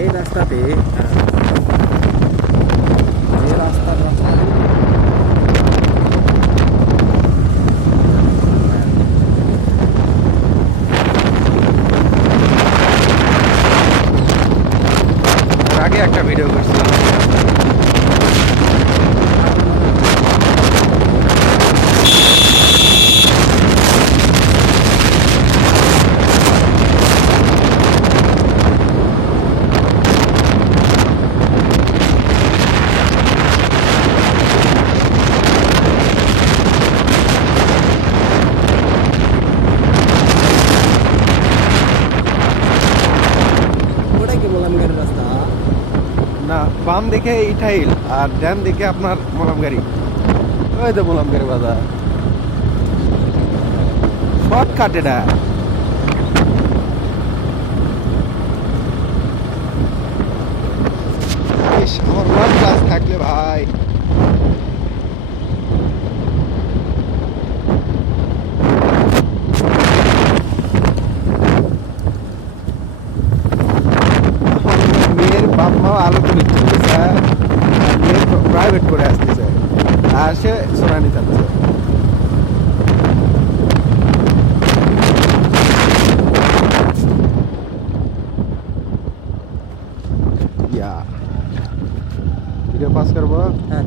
এই রাস্তাতে এই রাস্তাতে আগে একটা ভিডিও করছিলাম। ওটাই কি বললাম গাড়ির রাস্তা? না, বাম দিকে ইটাইল আর ডান দিকে আপনার মোলামগাড়ি। ওই তো মোলামগাড়ি বাজার, শর্টকাট এটা। ইস, আমার ওয়ান ক্লাস থাকলে ভাই। মেয়ের বাপ মা আলো তুলে তুলতেছে, মেয়ের প্রাইভেট করে আসতেছে, আর সে সোনানি চাচ্ছে। ভিডিও পাস করবো। হ্যাঁ